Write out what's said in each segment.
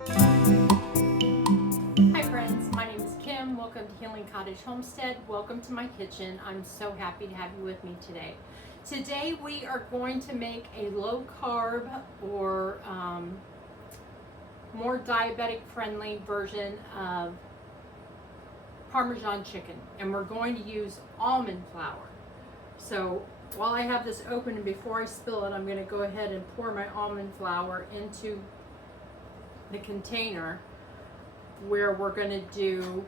Hi friends, my name is Kim. Welcome to Healing Cottage Homestead. Welcome to my kitchen. I'm so happy to have you with me today. Today we are going to make a low carb or more diabetic friendly version of Parmesan chicken, and we're going to use almond flour. So while I have this open and before I spill it, I'm going to go ahead and pour my almond flour into the container where we're going to do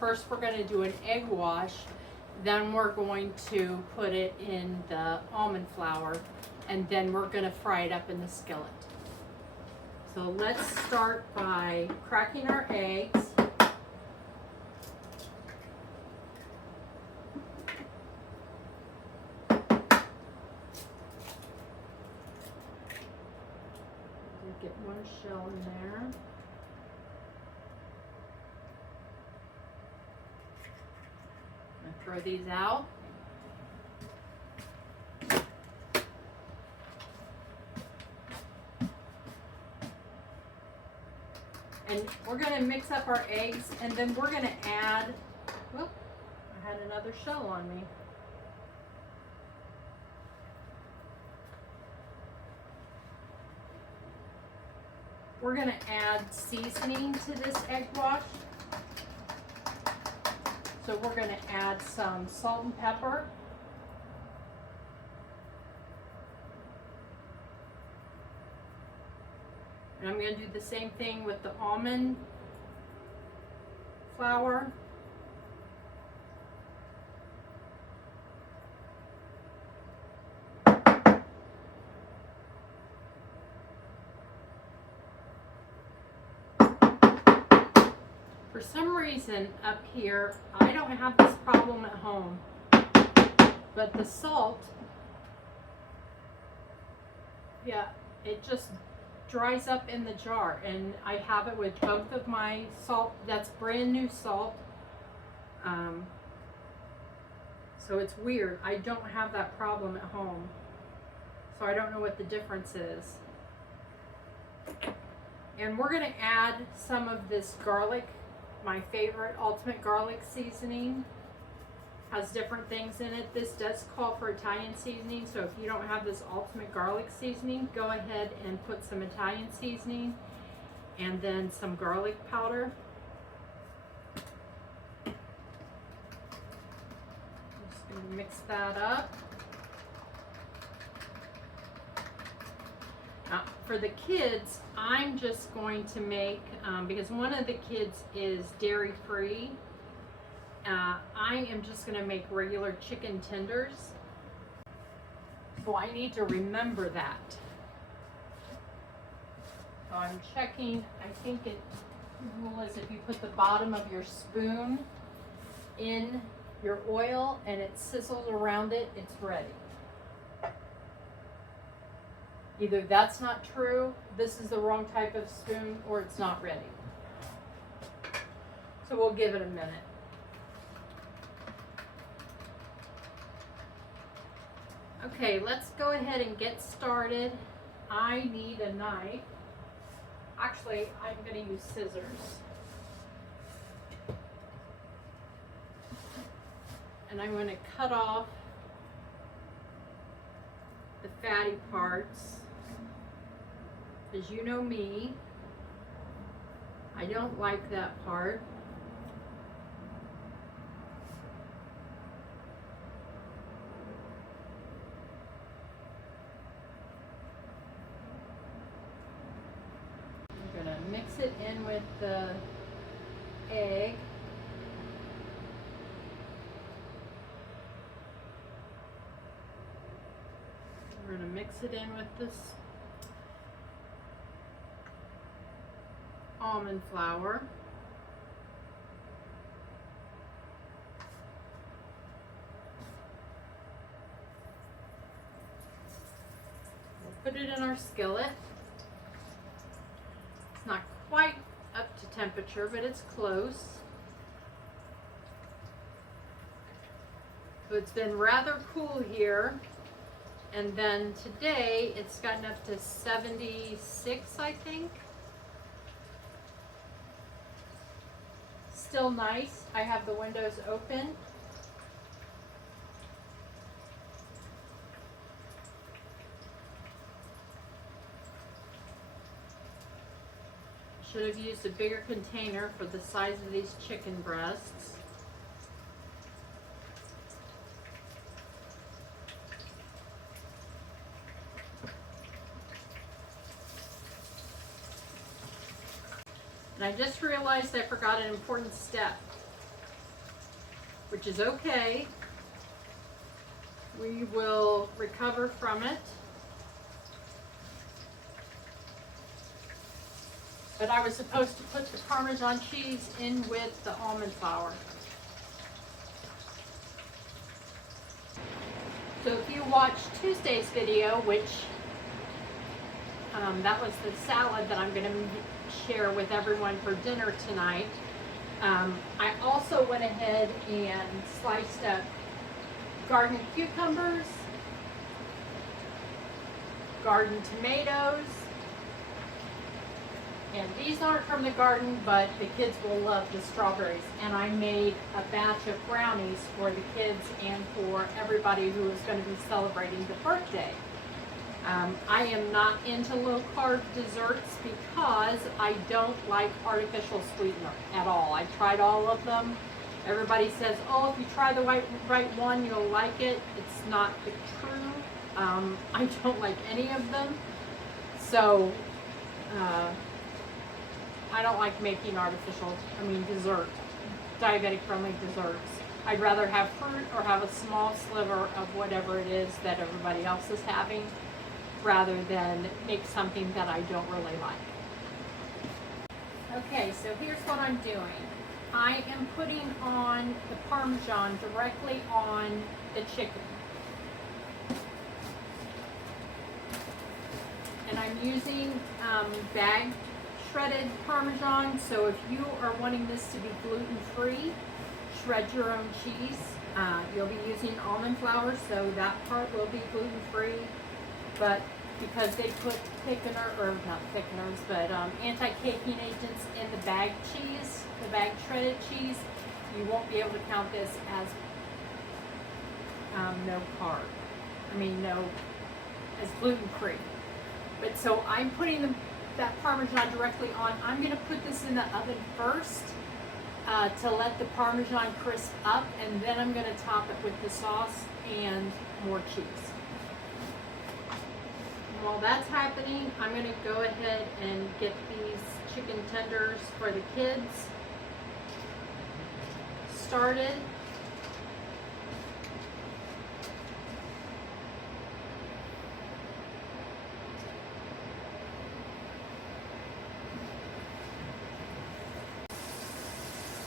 first we're going to do an egg wash, then we're going to put it in the almond flour, and then we're going to fry it up in the skillet. So let's start by cracking our eggs. Get one shell in there. Throw these out. And we're going to mix up our eggs, and then we're going to add, whoop, I had another shell on me. We're going to add seasoning to this egg wash. So we're going to add some salt and pepper. And I'm going to do the same thing with the almond flour. For some reason up here, I don't have this problem at home, but the salt, yeah, it just dries up in the jar, and I have it with both of my salt. That's brand new salt. So it's weird. I don't have that problem at home, so I don't know what the difference is. And we're going to add some of this garlic. My favorite ultimate garlic seasoning has different things in it. This does call for Italian seasoning, so if you don't have this ultimate garlic seasoning, go ahead and put some Italian seasoning and then some garlic powder. I'm just going to mix that up. For the kids, I'm just going to make, because one of the kids is dairy free, I am just going to make regular chicken tenders. So I need to remember that. So I'm checking, I think the rule is if you put the bottom of your spoon in your oil and it sizzles around it, it's ready. Either that's not true, this is the wrong type of spoon, or it's not ready. So we'll give it a minute. Okay, let's go ahead and get started. I need a knife. Actually, I'm going to use scissors. And I'm going to cut off the fatty parts. As you know me, I don't like that part. I'm going to mix it in with the egg. We're going to mix it in with this almond flour. We'll put it in our skillet. It's not quite up to temperature, but it's close. So it's been rather cool here. And then today it's gotten up to 76, I think. still nice. I have the windows open. Should have used a bigger container for the size of these chicken breasts. And I just realized I forgot an important step, which is okay. We will recover from it. But I was supposed to put the Parmesan cheese in with the almond flour. So if you watched Tuesday's video, which that was the salad that I'm going to share with everyone for dinner tonight, I also went ahead and sliced up garden cucumbers, garden tomatoes, and these aren't from the garden, but the kids will love the strawberries. And I made a batch of brownies for the kids and for everybody who is going to be celebrating the birthday. I am not into low-carb desserts because I don't like artificial sweetener at all. I tried all of them. Everybody says, oh, if you try the right one, you'll like it. It's not the true. I don't like any of them. So, I don't like making dessert, diabetic friendly desserts. I'd rather have fruit or have a small sliver of whatever it is that everybody else is having, rather than make something that I don't really like. Okay, so here's what I'm doing. I am putting on the Parmesan directly on the chicken. And I'm using bagged shredded Parmesan, so if you are wanting this to be gluten-free, shred your own cheese. You'll be using almond flour, so that part will be gluten-free, but because they put anti-caking agents in the bagged cheese, the bagged shredded cheese, you won't be able to count this as as gluten-free. But so I'm putting that Parmesan directly on. I'm going to put this in the oven first to let the Parmesan crisp up, and then I'm going to top it with the sauce and more cheese. And while that's happening, I'm going to go ahead and get these chicken tenders for the kids started.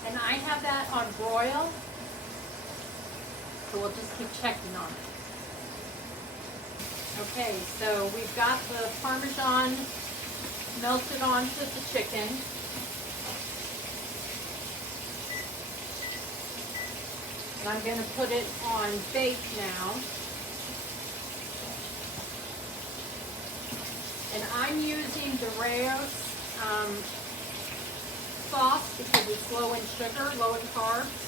And I have that on broil, so we'll just keep checking on it. Okay, so we've got the Parmesan melted onto the chicken. And I'm going to put it on bake now. And I'm using the Rayo's sauce because it's low in sugar, low in carbs.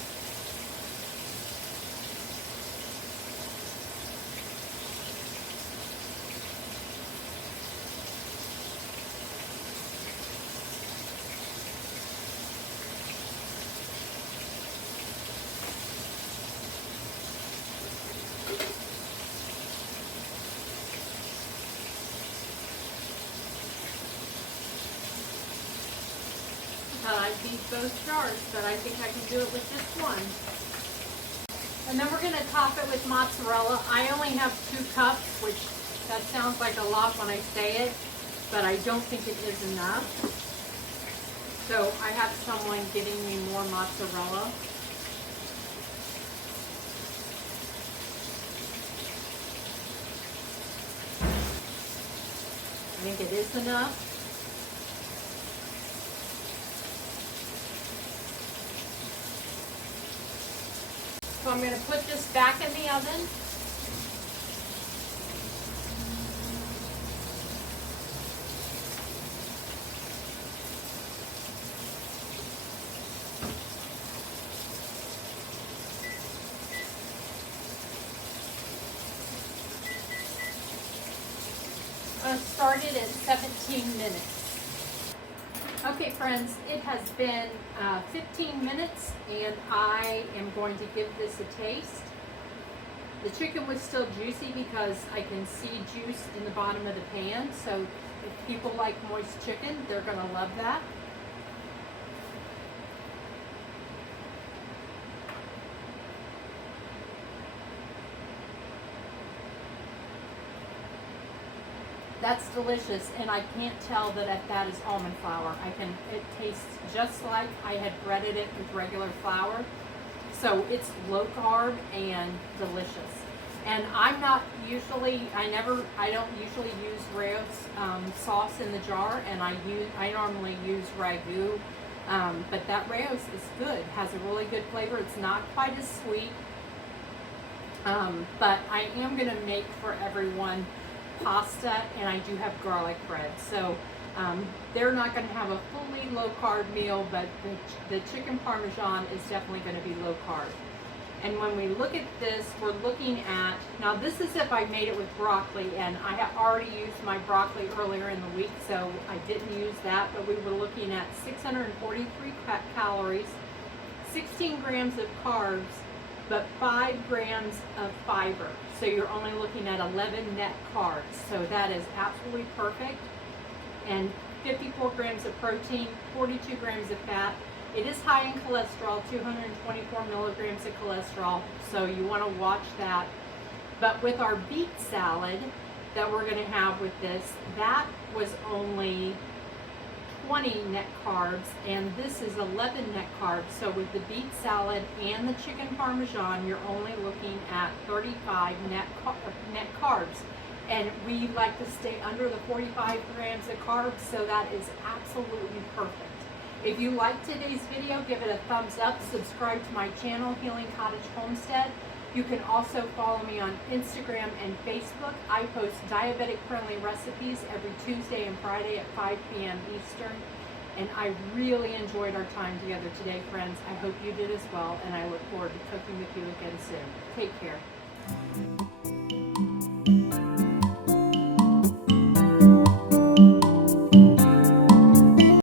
I beat both jars, but I think I can do it with just one. And then we're going to top it with mozzarella. I only have 2 cups, which that sounds like a lot when I say it, but I don't think it is enough. So I have someone getting me more mozzarella. I think it is enough. So I'm going to put this back in the oven. going to start it at 17 minutes. Okay friends, it has been 15 minutes and I am going to give this a taste. The chicken was still juicy because I can see juice in the bottom of the pan, so if people like moist chicken, they're going to love that. That's delicious, and I can't tell that that is almond flour. It tastes just like I had breaded it with regular flour. So it's low carb and delicious. And I don't usually use Rao's sauce in the jar, and I normally use ragu. But that Rao's is good, has a really good flavor. It's not quite as sweet. But I am gonna make for everyone pasta, and I do have garlic bread. So they're not going to have a fully low carb meal, but the chicken Parmesan is definitely going to be low carb. And when we look at this, we're looking at, now this is if I made it with broccoli, and I have already used my broccoli earlier in the week, so I didn't use that, but we were looking at 643 calories, 16 grams of carbs, but 5 grams of fiber. So you're only looking at 11 net carbs. So that is absolutely perfect. And 54 grams of protein, 42 grams of fat. It is high in cholesterol, 224 milligrams of cholesterol. So you want to watch that. But with our beet salad that we're going to have with this, that was only 20 net carbs, and this is 11 net carbs. So with the beet salad and the chicken Parmesan, you're only looking at 35 net carbs. And we like to stay under the 45 grams of carbs, so that is absolutely perfect. If you like today's video, give it a thumbs up, subscribe to my channel, Healing Cottage Homestead. You can also follow me on Instagram and Facebook. I post diabetic-friendly recipes every Tuesday and Friday at 5 p.m. Eastern. And I really enjoyed our time together today, friends. I hope you did as well, and I look forward to cooking with you again soon. Take care.